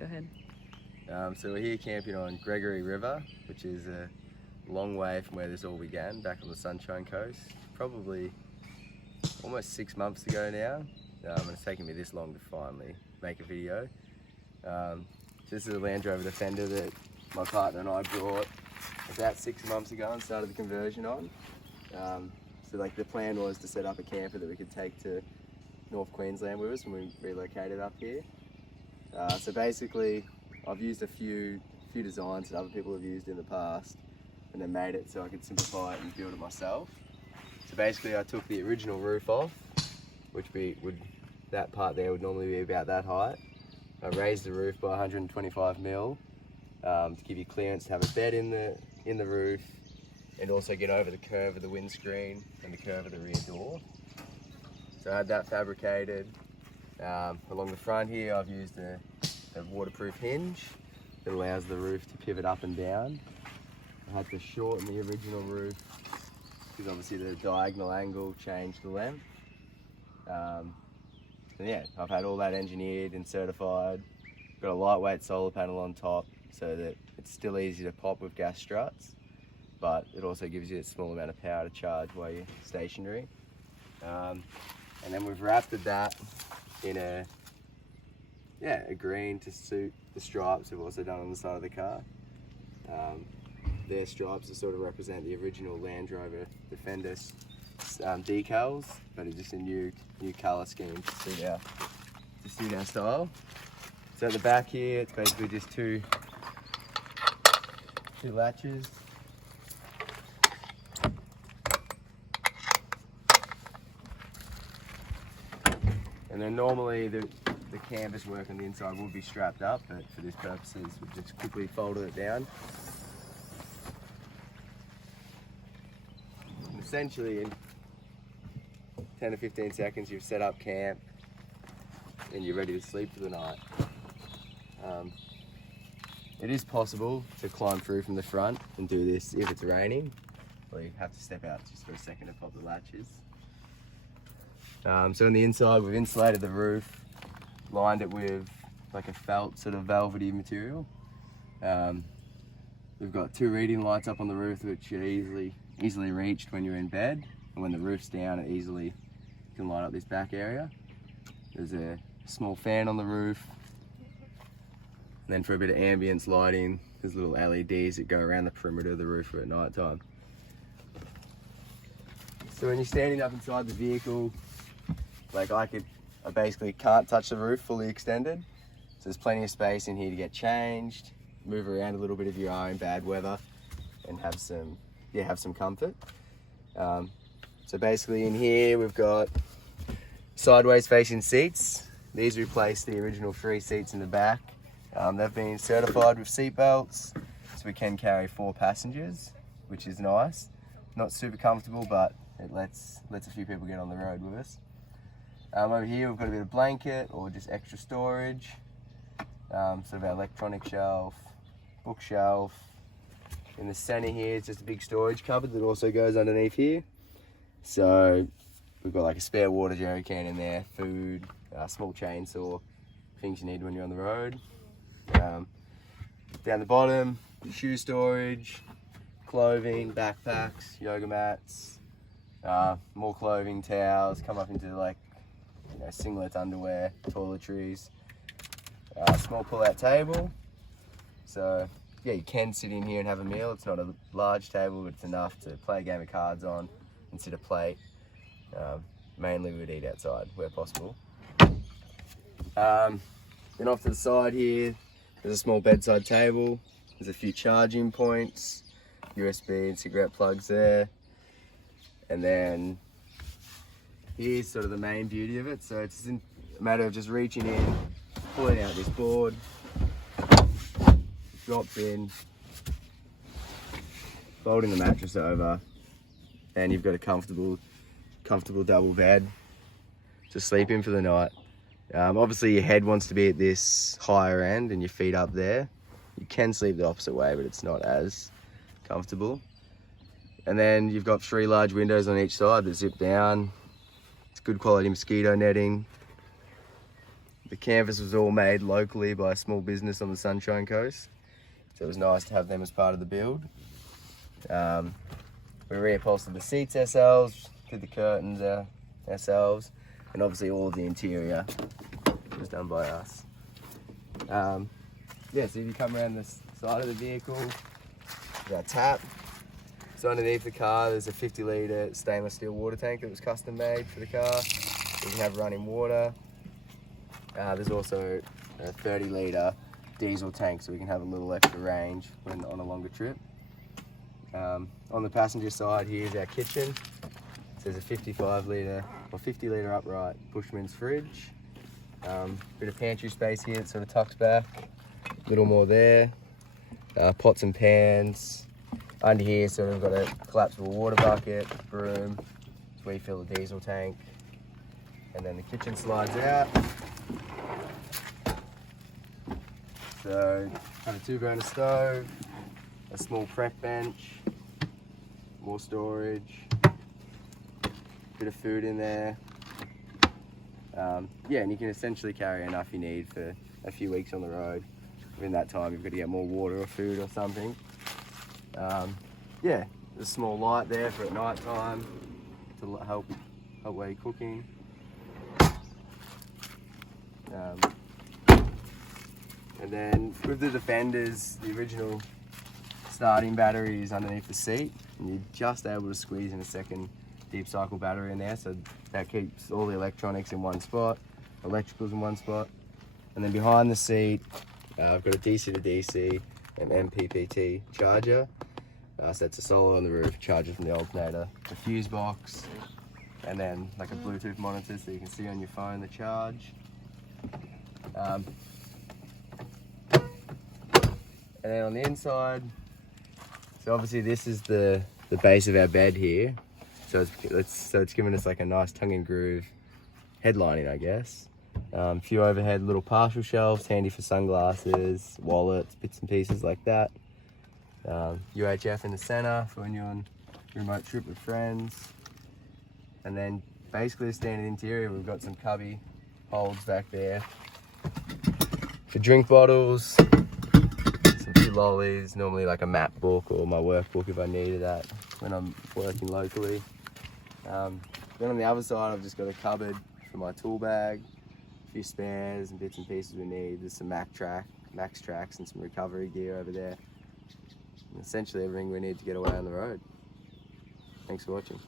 Go ahead. So we're here camping on Gregory River, which is a long way from where this all began, back on the Sunshine Coast. Probably almost 6 months ago now, and it's taken me this long to finally make a video. So this is a LandRover Defender that my partner and I brought about 6 months ago and started the conversion on. So like the plan was to set up a camper that we could take to North Queensland with us when we relocated up here. So basically, I've used a few designs that other people have used in the past, and then made it so I could simplify it and build it myself. So basically, I took the original roof off, that part there would normally be about that height. I raised the roof by 125 mil to give you clearance to have a bed in the roof, and also get over the curve of the windscreen and the curve of the rear door. So I had that fabricated. Along the front here, I've used a waterproof hinge that allows the roof to pivot up and down. I had to shorten the original roof because obviously the diagonal angle changed the length. And yeah, I've had all that engineered and certified. Got a lightweight solar panel on top so that it's still easy to pop with gas struts, but it also gives you a small amount of power to charge while you're stationary. And then we've wrapped that in a green to suit the stripes we've also done on the side of the car. Their stripes to sort of represent the original LandRover Defender decals, but it's just a new colour scheme to suit our style. So at the back here, it's basically just two latches. And then normally the canvas work on the inside would be strapped up, but for this purposes we've just quickly folded it down. And essentially in 10 to 15 seconds you've set up camp and you're ready to sleep for the night. It is possible to climb through from the front and do this if it's raining, or you have to step out just for a second to pop the latches. So on the inside we've insulated the roof, lined it with like a felt sort of velvety material. We've got 2 reading lights up on the roof which are easily reached when you're in bed, and when the roof's down it easily can light up this back area. There's a small fan on the roof, and then for a bit of ambience lighting there's little LEDs that go around the perimeter of the roof at night time. So when you're standing up inside the vehicle, like I basically can't touch the roof fully extended, so there's plenty of space in here to get changed, move around a little bit if you are in bad weather, and have some comfort. So basically in here we've got sideways facing seats. These replace the original 3 seats in the back. They've been certified with seat belts, so we can carry 4 passengers, which is nice. Not super comfortable, but it lets a few people get on the road with us. Over here we've got a bit of blanket or just extra storage, sort of our electronic shelf, bookshelf. In the center here it's just a big storage cupboard that also goes underneath here. So we've got like a spare water jerry can in there, food, small chainsaw, things you need when you're on the road. Down the bottom, shoe storage, clothing, backpacks, yoga mats, more clothing, towels, come up into like singlets, underwear, toiletries, small pull-out table. So yeah, you can sit in here and have a meal. It's not a large table, but it's enough to play a game of cards on and sit a plate. Mainly we would eat outside where possible. Then off to the side here, there's a small bedside table. There's a few charging points, USB and cigarette plugs there. And then here's sort of the main beauty of it. So it's a matter of just reaching in, pulling out this board, drops in, folding the mattress over, and you've got a comfortable double bed to sleep in for the night. Obviously your head wants to be at this higher end and your feet up there. You can sleep the opposite way, but it's not as comfortable. And then you've got 3 large windows on each side that zip down. It's good quality mosquito netting. The canvas was all made locally by a small business on the Sunshine Coast, so it was nice to have them as part of the build. We reupholstered the seats ourselves, did the curtains ourselves, and obviously all of the interior was done by us. Yeah, so if you come around the side of the vehicle, our tap. So underneath the car, there's a 50-litre stainless steel water tank that was custom made for the car. You can have running water. There's also a 30-litre diesel tank, so we can have a little extra range when on a longer trip. On the passenger side, here's our kitchen. So there's a 55-litre or 50-litre upright Bushman's fridge. Bit of pantry space here that sort of tucks back. A little more there. Pots and pans. Under here, sort of got a collapsible water bucket, broom. It's where you fill the diesel tank. And then the kitchen slides out. So, have a 2-burner stove, a small prep bench, more storage, bit of food in there. Yeah, and you can essentially carry enough you need for a few weeks on the road. In that time, you've got to get more water or food or something. Yeah, there's a small light there for at night time to help while you're cooking. And then with the Defenders, the original starting battery is underneath the seat, and you're just able to squeeze in a second deep cycle battery in there, so that keeps all the electronics in one spot, electricals in one spot. And then behind the seat, I've got a DC to DC and MPPT charger. So that's a solar on the roof, charger from the alternator, a fuse box, and then like a Bluetooth monitor so you can see on your phone the charge. And then on the inside, so obviously this is the base of our bed here. So it's giving us like a nice tongue and groove headlining, I guess. A few overhead little partial shelves, handy for sunglasses, wallets, bits and pieces like that. UHF in the center for when you're on a remote trip with friends. And then basically the standard interior, we've got some cubby holds back there for drink bottles, some few lollies, normally like a map book or my workbook if I needed that when I'm working locally. Then on the other side, I've just got a cupboard for my tool bag, a few spares and bits and pieces we need. There's some max tracks and some recovery gear over there. And essentially everything we need to get away on the road. Thanks for watching.